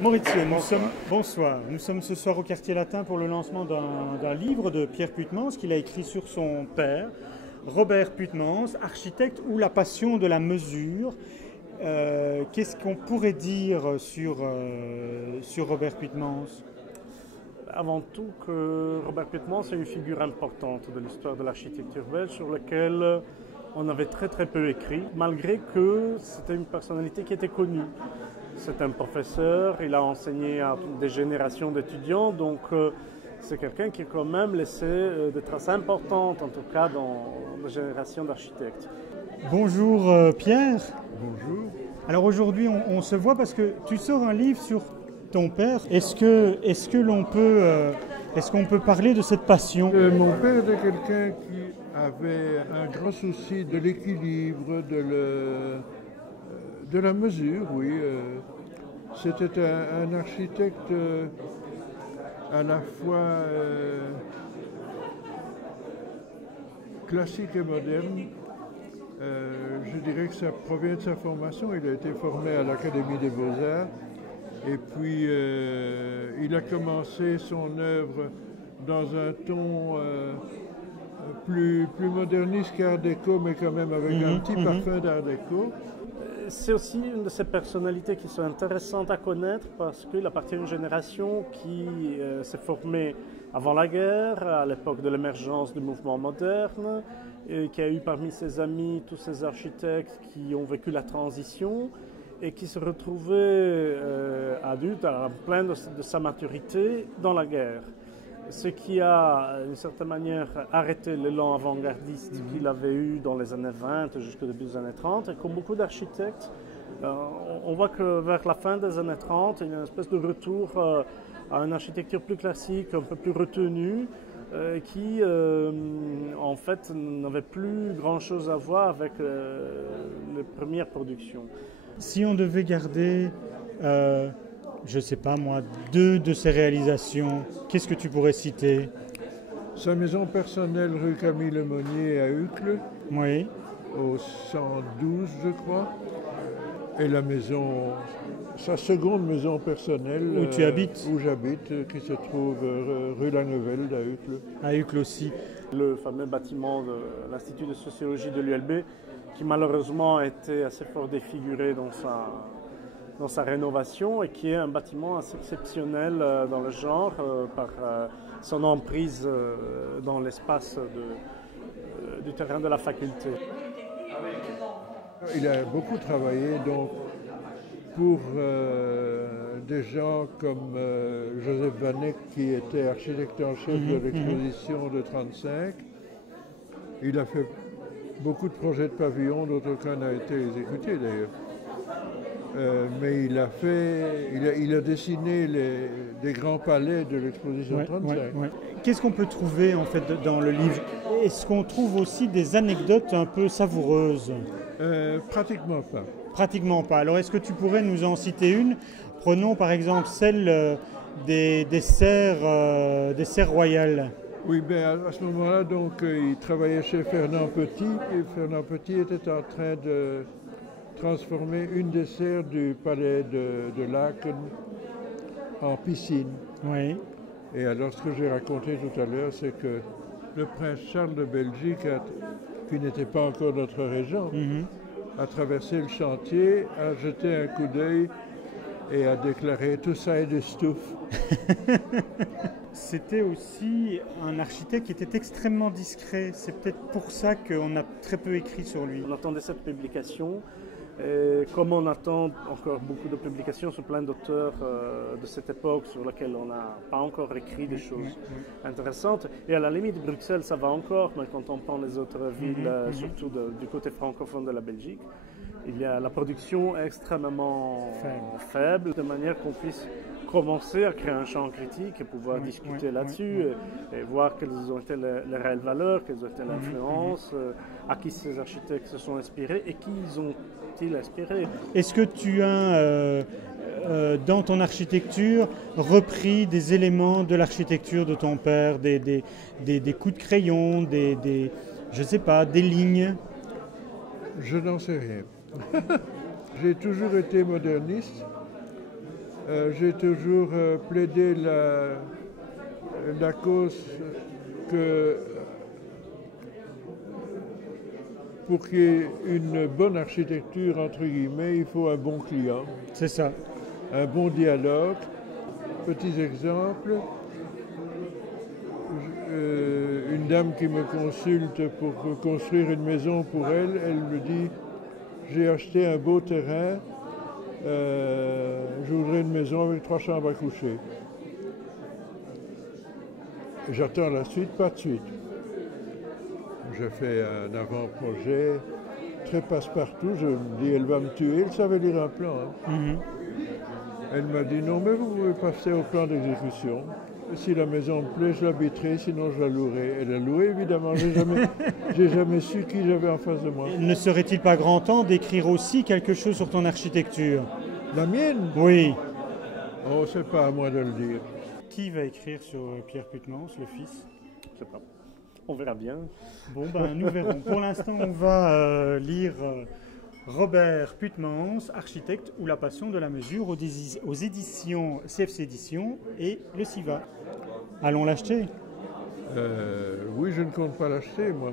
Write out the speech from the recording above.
Maurizio, bonsoir. Nous sommes ce soir au Quartier Latin pour le lancement d'un livre de Pierre Putmans qu'il a écrit sur son père, Robert Putmans, architecte ou la passion de la mesure. Qu'est-ce qu'on pourrait dire sur Robert Putmans? Avant tout que Robert Putmans est une figure importante de l'histoire de l'architecture belge sur laquelle on avait très peu écrit, malgré que c'était une personnalité qui était connue. C'est un professeur, il a enseigné à des générations d'étudiants, donc c'est quelqu'un qui a quand même laissé des traces importantes, en tout cas dans la génération d'architectes. Bonjour Pierre. Bonjour. Alors aujourd'hui on se voit parce que tu sors un livre sur ton père. Est-ce qu'on peut parler de cette passion? Mon père était quelqu'un qui avait un grand souci de l'équilibre, de la mesure, oui. C'était un architecte à la fois classique et moderne. Je dirais que ça provient de sa formation. Il a été formé à l'Académie des Beaux-Arts. Et puis, il a commencé son œuvre dans un ton plus moderniste qu'Art déco, mais quand même avec un petit parfum d'Art déco. C'est aussi une de ces personnalités qui sont intéressantes à connaître parce qu'il appartient à une génération qui s'est formée avant la guerre, à l'époque de l'émergence du mouvement moderne, et qui a eu parmi ses amis tous ces architectes qui ont vécu la transition et qui se retrouvaient adultes, en plein de sa maturité, dans la guerre. Ce qui a, d'une certaine manière, arrêté l'élan avant-gardiste qu'il avait eu dans les années 20 jusqu'au début des années 30. Et comme beaucoup d'architectes, on voit que vers la fin des années 30, il y a une espèce de retour à une architecture plus classique, un peu plus retenue, qui, en fait, n'avait plus grand-chose à voir avec les premières productions. Si on devait garder, je ne sais pas moi, 2 de ses réalisations, qu'est-ce que tu pourrais citer? Sa maison personnelle rue Camille Lemonnier à Uccle, Oui. au 112 je crois, et sa seconde maison personnelle Où tu habites? Où j'habite, qui se trouve rue Langevelde à Uccle. À Uccle aussi. Le fameux bâtiment de l'Institut de sociologie de l'ULB, qui malheureusement a été assez fort défiguré dans sa rénovation et qui est un bâtiment assez exceptionnel dans le genre par son emprise dans l'espace du terrain de la faculté. Il a beaucoup travaillé donc pour des gens comme Joseph Vanek qui était architecte en chef de l'exposition de 1935. Il a fait beaucoup de projets de pavillons dont aucun n'a été exécuté d'ailleurs. Mais il a dessiné des grands palais de l'exposition 1935. Ouais. Qu'est-ce qu'on peut trouver en fait dans le livre? Est-ce qu'on trouve aussi des anecdotes un peu savoureuses? Pratiquement pas. Pratiquement pas. Alors est-ce que tu pourrais nous en citer une? Prenons par exemple celle des serres royales. Oui, à ce moment-là, donc, il travaillait chez Fernand Petit, et Fernand Petit était en train de transformer une des serres du palais de Laken en piscine. Oui. Et alors, ce que j'ai raconté tout à l'heure, c'est que le prince Charles de Belgique, qui n'était pas encore notre régent, a traversé le chantier, a jeté un coup d'œil et a déclaré « tout ça est de stouffe ». C'était aussi un architecte qui était extrêmement discret. C'est peut-être pour ça qu'on a très peu écrit sur lui. On attendait cette publication. Et comme on attend encore beaucoup de publications sur plein d'auteurs de cette époque sur lesquels on n'a pas encore écrit des choses intéressantes. Et à la limite, Bruxelles, ça va encore, mais quand on prend les autres villes, surtout du côté francophone de la Belgique, il y a la production extrêmement faible, de manière qu'on puisse commencer à créer un champ critique et pouvoir discuter là-dessus et voir quelles ont été les réelles valeurs, quelles ont été les influences, à qui ces architectes se sont inspirés et qui ils ont-ils inspiré. Est-ce que tu as, dans ton architecture, repris des éléments de l'architecture de ton père, des coups de crayon, je sais pas, des lignes? Je n'en sais rien. J'ai toujours été moderniste J'ai toujours plaidé la cause que pour qu'il y ait une bonne architecture, entre guillemets, il faut un bon client, C'est ça. un bon dialogue. Petits exemples, une dame qui me consulte pour construire une maison pour elle, elle me dit « J'ai acheté un beau terrain, je voudrais une maison avec 3 chambres à coucher. » J'attends la suite, pas de suite. Je fais un avant-projet très passe-partout, je me dis « Elle va me tuer », elle savait lire un plan. Hein. Elle m'a dit « Non, mais vous pouvez passer au plan d'exécution. Si la maison me plaît, je l'habiterai, sinon je la louerai. » Elle a loué, évidemment. J'ai jamais su qui j'avais en face de moi. Ne serait-il pas grand temps d'écrire aussi quelque chose sur ton architecture? La mienne? Oui. Oh, c'est pas à moi de le dire. Qui va écrire sur Pierre Putmans, le fils? Je sais pas. On verra bien. Bon, ben, nous verrons. Pour l'instant, on va lire Robert Putmans, architecte ou la passion de la mesure aux éditions CFC Éditions et le CIVA. Allons l'acheter. Oui, je ne compte pas l'acheter, moi.